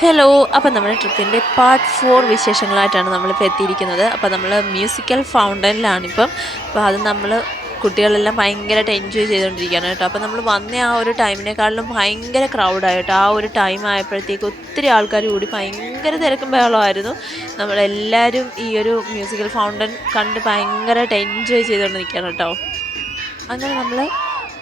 Hello. അപ്പോൾ നമ്മുടെ ട്രിപ്പിൻ്റെ part 4 വിശേഷങ്ങളായിട്ടാണ് നമ്മളിപ്പോൾ എത്തിയിരിക്കുന്നത്. അപ്പോൾ നമ്മൾ മ്യൂസിക്കൽ ഫൗണ്ടനിലാണിപ്പം. അപ്പോൾ അത് നമ്മൾ കുട്ടികളെല്ലാം ഭയങ്കരമായിട്ട് എൻജോയ് ചെയ്തുകൊണ്ടിരിക്കുകയാണ് കേട്ടോ. അപ്പോൾ നമ്മൾ വന്ന ആ ഒരു ടൈമിനേക്കാളിലും ഭയങ്കര ക്രൗഡായിട്ടോ. ആ ഒരു ടൈം ആയപ്പോഴത്തേക്ക് ഒത്തിരി ആൾക്കാർ കൂടി ഭയങ്കര തിരക്കും ബഹളമായിരുന്നു. നമ്മളെല്ലാവരും ഈ ഒരു മ്യൂസിക്കൽ ഫൗണ്ടൻ കണ്ട് ഭയങ്കരമായിട്ട് എൻജോയ് ചെയ്തുകൊണ്ട് നിൽക്കുകയാണ് കേട്ടോ. അങ്ങനെ നമ്മൾ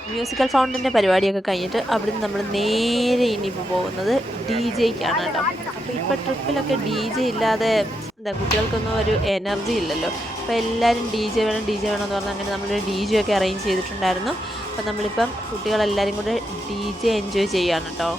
മ്യൂസിക്കൽ ഫൗണ്ടൻ്റെ പരിപാടിയൊക്കെ കഴിഞ്ഞിട്ട് അവിടുന്ന് നമ്മൾ നേരെ ഇനിയിപ്പോൾ പോകുന്നത് ഡി ജെക്കാണ് കേട്ടോ. അപ്പോൾ ഇപ്പോൾ ട്രിപ്പിലൊക്കെ ഡി ജെ ഇല്ലാതെ എന്താ കുട്ടികൾക്കൊന്നും ഒരു എനർജി ഇല്ലല്ലോ. അപ്പോൾ എല്ലാവരും ഡി ജെ വേണം ഡി ജെ വേണം എന്ന് പറഞ്ഞാൽ അങ്ങനെ നമ്മളൊരു ഡി ജെ ഒക്കെ അറേഞ്ച് ചെയ്തിട്ടുണ്ടായിരുന്നു. അപ്പോൾ നമ്മളിപ്പം കുട്ടികളെല്ലാവരും കൂടെ ഡി ജെ എൻജോയ് ചെയ്യുകയാണ് കേട്ടോ.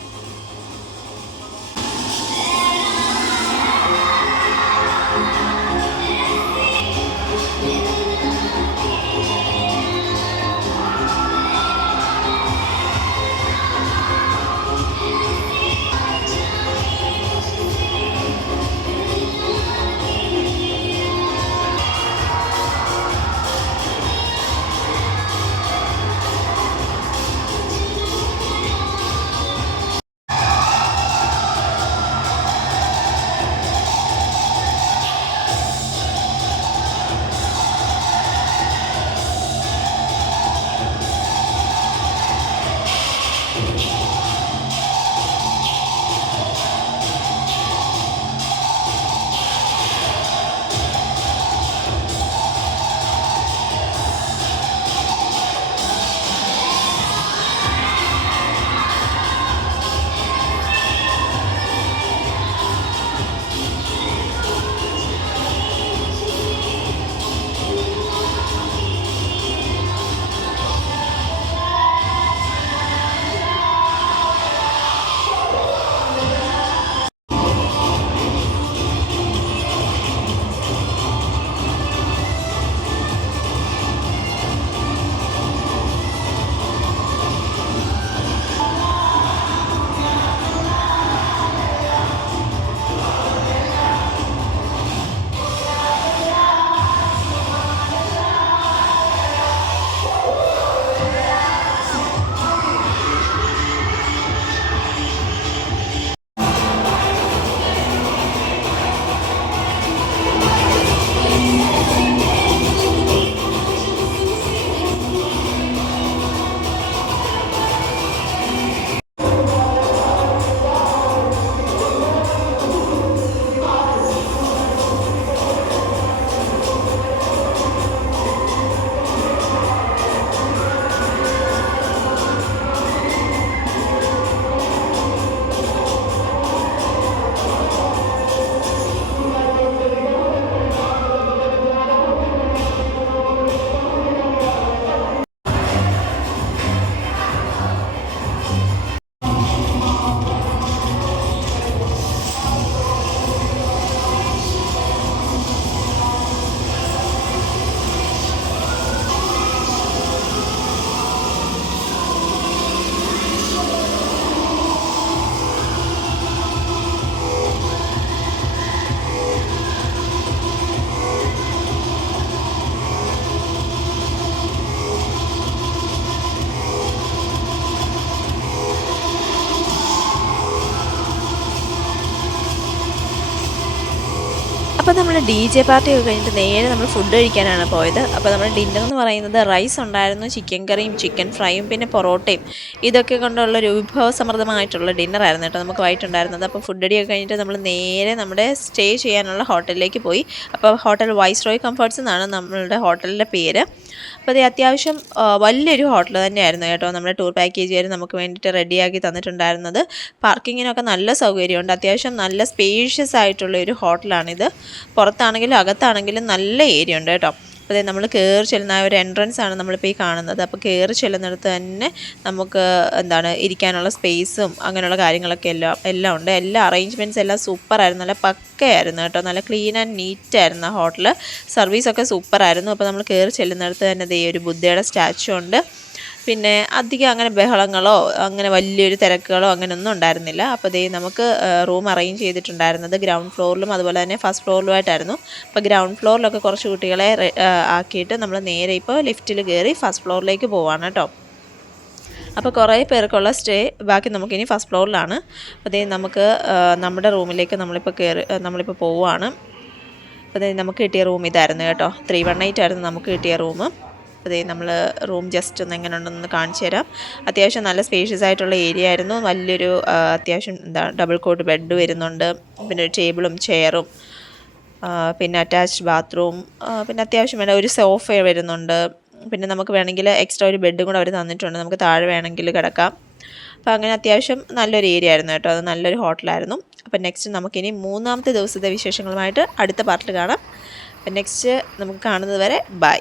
അപ്പോൾ നമ്മൾ ഡി ജെ പാർട്ടി ഒക്കെ കഴിഞ്ഞിട്ട് നേരെ നമ്മൾ ഫുഡ് കഴിക്കാനാണ് പോയത്. അപ്പോൾ നമ്മുടെ ഡിന്നർ എന്ന് പറയുന്നത് റൈസ് ഉണ്ടായിരുന്നു, ചിക്കൻ കറിയും ചിക്കൻ ഫ്രൈയും പിന്നെ പൊറോട്ടയും ഇതൊക്കെ കൊണ്ടുള്ള ഒരു വിഭവസമൃദ്ധമായിട്ടുള്ള ഡിന്നറായിരുന്നു കേട്ടോ നമുക്ക് വൈകിട്ടുണ്ടായിരുന്നത്. അപ്പോൾ ഫുഡ് അടിയൊക്കെ കഴിഞ്ഞിട്ട് നമ്മൾ നേരെ നമ്മുടെ സ്റ്റേ ചെയ്യാനുള്ള ഹോട്ടലിലേക്ക് പോയി. അപ്പോൾ ഹോട്ടൽ വൈസ്രോയ് കംഫർട്ട്സ് എന്നാണ് നമ്മളുടെ ഹോട്ടലിൻ്റെ പേര്. അപ്പോൾ അത് അത്യാവശ്യം വലിയൊരു ഹോട്ടൽ തന്നെയായിരുന്നു കേട്ടോ. നമ്മുടെ ടൂർ പാക്കേജുകാർ നമുക്ക് വേണ്ടിയിട്ട് റെഡിയാക്കി തന്നിട്ടുണ്ടായിരുന്നത്. പാർക്കിങ്ങിനൊക്കെ നല്ല സൗകര്യമുണ്ട്. അത്യാവശ്യം നല്ല സ്പേഷ്യസ് ആയിട്ടുള്ള ഒരു ഹോട്ടലാണിത്. പുറത്താണെങ്കിലും അകത്താണെങ്കിലും നല്ല ഏരിയ ഉണ്ട് കേട്ടോ. അപ്പോൾ നമ്മൾ കയറി ചെല്ലുന്ന ആ ഒരു എൻട്രൻസ് ആണ് നമ്മളിപ്പോൾ ഈ കാണുന്നത്. അപ്പോൾ കയറി ചെല്ലുന്നിടത്ത് തന്നെ നമുക്ക് ഇരിക്കാനുള്ള സ്പേസും അങ്ങനെയുള്ള കാര്യങ്ങളൊക്കെ എല്ലാം ഉണ്ട്. എല്ലാ അറേഞ്ച്മെൻറ്റ്സ് എല്ലാം സൂപ്പറായിരുന്നു, നല്ല പക്കയായിരുന്നു കേട്ടോ. നല്ല ക്ലീൻ ആൻഡ് നീറ്റായിരുന്നു ആ ഹോട്ടൽ. സർവീസൊക്കെ സൂപ്പറായിരുന്നു. അപ്പോൾ നമ്മൾ കയറി ചെല്ലുന്നിടത്ത് തന്നെ ദേ ഒരു ബുദ്ധയുടെ സ്റ്റാച്ചു ഉണ്ട്. പിന്നെ അധികം അങ്ങനെ ബഹളങ്ങളോ അങ്ങനെ വലിയൊരു തിരക്കുകളോ അങ്ങനെയൊന്നും ഉണ്ടായിരുന്നില്ല. അപ്പോൾ ദേ നമുക്ക് റൂം അറേഞ്ച് ചെയ്തിട്ടുണ്ടായിരുന്നത് ഗ്രൗണ്ട് ഫ്ലോറിലും അതുപോലെ തന്നെ ഫസ്റ്റ് ഫ്ലോറിലുമായിട്ടായിരുന്നു. അപ്പോൾ ഗ്രൗണ്ട് ഫ്ലോറിലൊക്കെ കുറച്ച് കുട്ടികളെ ആക്കിയിട്ട് നമ്മൾ നേരെ ഇപ്പോൾ ലിഫ്റ്റിൽ കയറി ഫസ്റ്റ് ഫ്ലോറിലേക്ക് പോവാണ് കേട്ടോ. അപ്പോൾ കുറേ പേർക്കുള്ള സ്റ്റേ ബാക്കി നമുക്കിനി ഫസ്റ്റ് ഫ്ലോറിലാണ്. അപ്പോൾ നമുക്ക് നമ്മുടെ റൂമിലേക്ക് നമ്മളിപ്പോൾ പോവുകയാണ്. അപ്പോൾ നമുക്ക് കിട്ടിയ റൂം ഇതായിരുന്നു കേട്ടോ. 318 ആയിരുന്നു നമുക്ക് കിട്ടിയ റൂം. അപ്പോൾ നമ്മൾ റൂം ജസ്റ്റ് ഒന്ന് എങ്ങനെ ഉണ്ടെന്ന് കാണിച്ചു തരാം. അത്യാവശ്യം നല്ല സ്പേഷ്യസ് ആയിട്ടുള്ള ഏരിയ ആയിരുന്നു. വലിയൊരു അത്യാവശ്യം ഡബിൾ കോട്ട് ബെഡ് വരുന്നുണ്ട്, പിന്നെ ഒരു ടേബിളും ചെയറും, പിന്നെ അറ്റാച്ച്ഡ് ബാത്റൂം, പിന്നെ അത്യാവശ്യം വേണ്ട ഒരു സോഫ വരുന്നുണ്ട്. പിന്നെ നമുക്ക് വേണമെങ്കിൽ എക്സ്ട്രാ ഒരു ബെഡും കൂടെ അവർ തന്നിട്ടുണ്ട്, നമുക്ക് താഴെ വേണമെങ്കിൽ കിടക്കാം. അപ്പോൾ അങ്ങനെ അത്യാവശ്യം നല്ലൊരു ഏരിയ ആയിരുന്നു കേട്ടോ. അത് നല്ലൊരു ഹോട്ടലായിരുന്നു. അപ്പോൾ നെക്സ്റ്റ് നമുക്കിനി 3-ാമത്തെ ദിവസത്തെ വിശേഷങ്ങളുമായിട്ട് അടുത്ത പാർട്ടിൽ കാണാം. അപ്പം നെക്സ്റ്റ് നമുക്ക് കാണുന്നത് വരെ ബൈ.